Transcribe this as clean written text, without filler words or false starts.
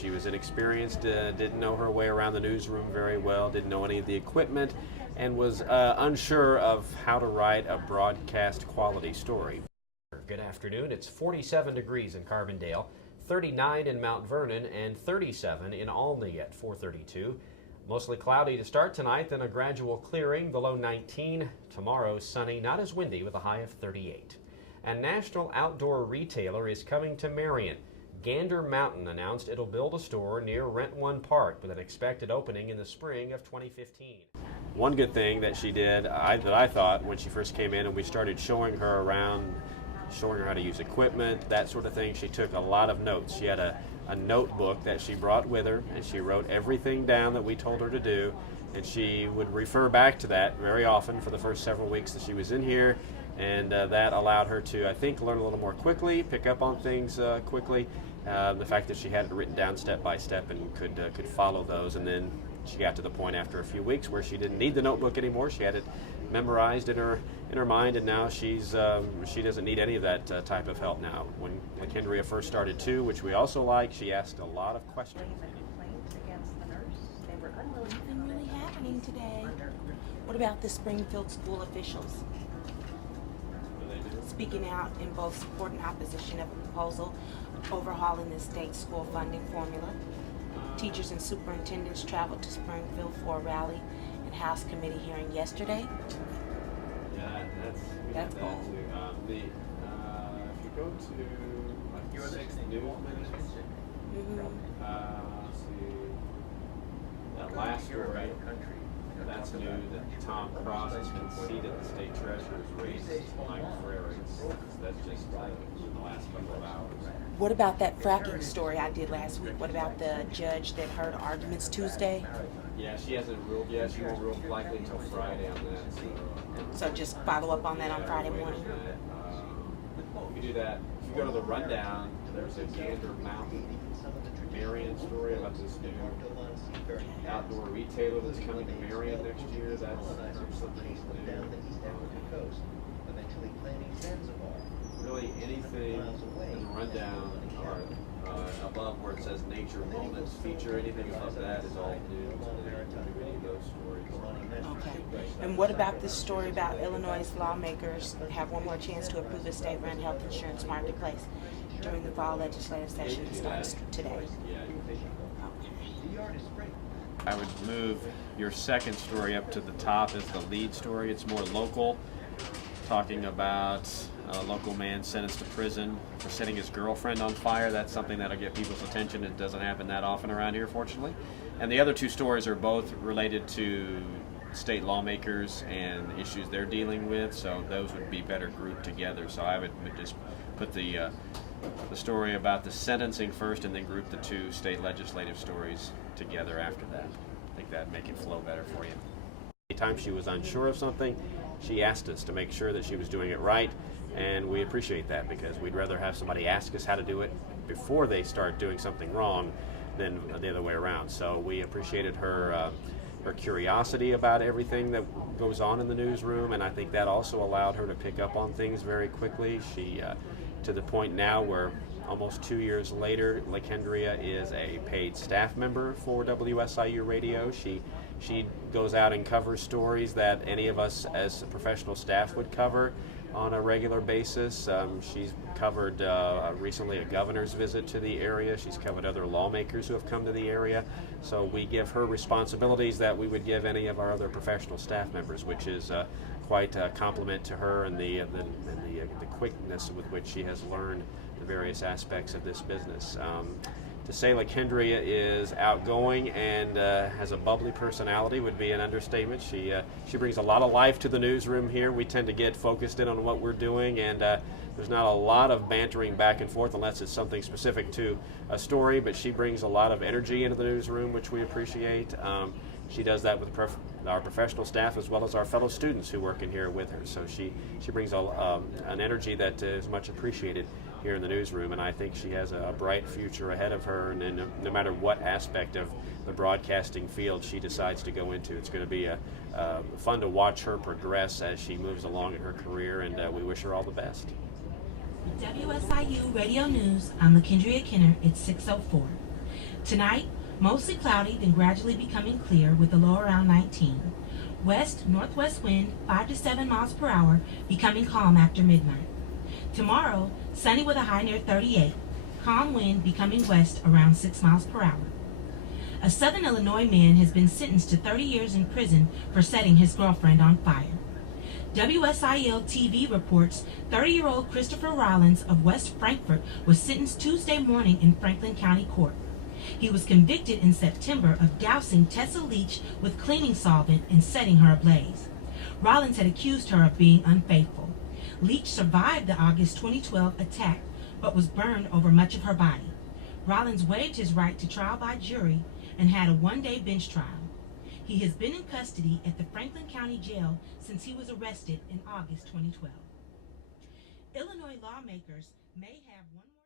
She was inexperienced, didn't know her way around the newsroom very well, didn't know any of the equipment, and was unsure of how to write a broadcast quality story. Good afternoon. It's 47 degrees in Carbondale, 39 in Mount Vernon, and 37 in Olney at 4:32. Mostly cloudy to start tonight, then a gradual clearing, the low 19. Tomorrow, sunny, not as windy, with a high of 38. A national outdoor retailer is coming to Marion. Gander Mountain announced it'll build a store near Rent One Park with an expected opening in the spring of 2015. One good thing that she did, that I thought, when she first came in and we started showing her around, showing her how to use equipment, that sort of thing, she took a lot of notes. She had a notebook that she brought with her, and she wrote everything down that we told her to do, and she would refer back to that very often for the first several weeks that she was in here, and that allowed her to, I think, learn a little more quickly, pick up on things quickly. The fact that she had it written down step by step and could follow those, and then she got to the point after a few weeks where she didn't need the notebook anymore. She had it memorized in her mind, and now she doesn't need any of that type of help now. When Kendria first started too, which we also like, she asked a lot of questions. Nothing really happening today. What about the Springfield school officials? Speaking out in both support and opposition of a proposal overhauling the state school funding formula. Teachers and superintendents traveled to Springfield for a rally and House committee hearing yesterday. That's cool. If you go to news minutes, that last story, that's new that Tom Cross has conceded the state treasurer's race to Mike Frericks. That's just in the last couple of hours. What about that fracking story I did last week? What about the judge that heard arguments Tuesday? Yeah, she hasn't ruled yet. She won't rule likely until Friday on that. So just follow up on that on Friday morning? You do that. If you go to the rundown, there's a Gander Mountain Marion story about this new outdoor retailer that's coming to Marion next year. That's something new. Really anything in the rundown or above where it says nature moments feature, anything above that is all new to any of those stories. Okay. And what about this story about Illinois lawmakers have one more chance to approve a state-run health insurance marketplace during the fall legislative session that starts today? I would move your second story up to the top as the lead story. It's more local, talking about a local man sentenced to prison for setting his girlfriend on fire. That's something that'll get people's attention. It doesn't happen that often around here, fortunately. And the other two stories are both related to state lawmakers and issues they're dealing with, so those would be better grouped together. So I would just put the story about the sentencing first and then group the two state legislative stories together after that. I think that'd make it flow better for you. Anytime she was unsure of something, she asked us to make sure that she was doing it right, and we appreciate that because we'd rather have somebody ask us how to do it before they start doing something wrong than the other way around. So we appreciated her curiosity about everything that goes on in the newsroom, and I think that also allowed her to pick up on things very quickly. She, to the point now where almost 2 years later, LaKendria is a paid staff member for WSIU Radio. She goes out and covers stories that any of us as professional staff would cover on a regular basis. She's covered recently a governor's visit to the area. She's covered other lawmakers who have come to the area. So we give her responsibilities that we would give any of our other professional staff members, which is quite a compliment to her and the quickness with which she has learned the various aspects of this business. To say LaKendria is outgoing and has a bubbly personality would be an understatement. She brings a lot of life to the newsroom here. We tend to get focused in on what we're doing, and there's not a lot of bantering back and forth unless it's something specific to a story, but she brings a lot of energy into the newsroom, which we appreciate. She does that with our professional staff as well as our fellow students who work in here with her. So she brings an energy that is much appreciated here in the newsroom, and I think she has a bright future ahead of her, and no matter what aspect of the broadcasting field she decides to go into, it's going to be fun to watch her progress as she moves along in her career, and we wish her all the best. WSIU Radio News, I'm LaKendria Kenner. It's 6:04. Tonight, mostly cloudy, then gradually becoming clear with a low around 19. West-northwest wind 5 to 7 miles per hour, becoming calm after midnight. Tomorrow, sunny with a high near 38. Calm wind becoming west around 6 miles per hour. A Southern Illinois man has been sentenced to 30 years in prison for setting his girlfriend on fire. WSIL TV reports 30-year-old Christopher Rollins of West Frankfort was sentenced Tuesday morning in Franklin County Court. He was convicted in September of dousing Tessa Leach with cleaning solvent and setting her ablaze. Rollins had accused her of being unfaithful. Leach survived the August 2012 attack, but was burned over much of her body. Rollins waived his right to trial by jury and had a one-day bench trial. He has been in custody at the Franklin County Jail since he was arrested in August 2012. Illinois lawmakers may have one more